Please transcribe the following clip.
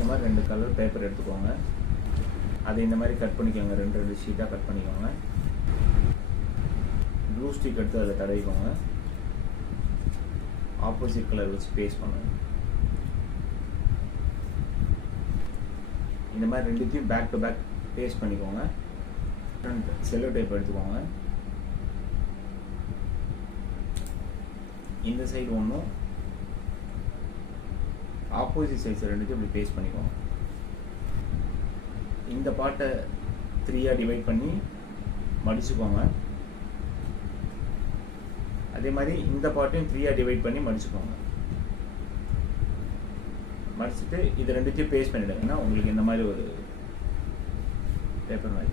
இந்த மாதிரி 2 colour paper எடுத்துக்கோங்க. அதை இந்த மாதிரி கட் பண்ணிக்கோங்க. 2 ஷீட்டாக கட் பண்ணிக்கோங்க. க்ளூ ஸ்டிக் எடுத்து அதில் தடவிக்கோங்க. ஆப்போசிட் கலர் வச்சு பேஸ்ட் பண்ணுங்க. இந்த மாதிரி 2த்தையும் பேக் டு பேக் பேஸ்ட் பண்ணிக்கோங்க. செல்லோ டேப் எடுத்துக்கோங்க. இந்த சைடு ஒன்றும் ஆப்போசிட் சைட்ஸ் 2த்தையும் இப்படி பேஸ்ட் பண்ணிக்கோங்க. இந்த பார்ட்டை 3ஆக டிவைட் பண்ணி மடிச்சுக்கோங்க. அதே மாதிரி இந்த பார்ட்டையும் 3ஆக டிவைட் பண்ணி மடிச்சுக்கோங்க. மடிச்சுட்டு இது 2த்தையும் பேஸ்ட் பண்ணிவிடுங்கன்னா உங்களுக்கு இந்த மாதிரி ஒரு பேப்பர் மாதிரி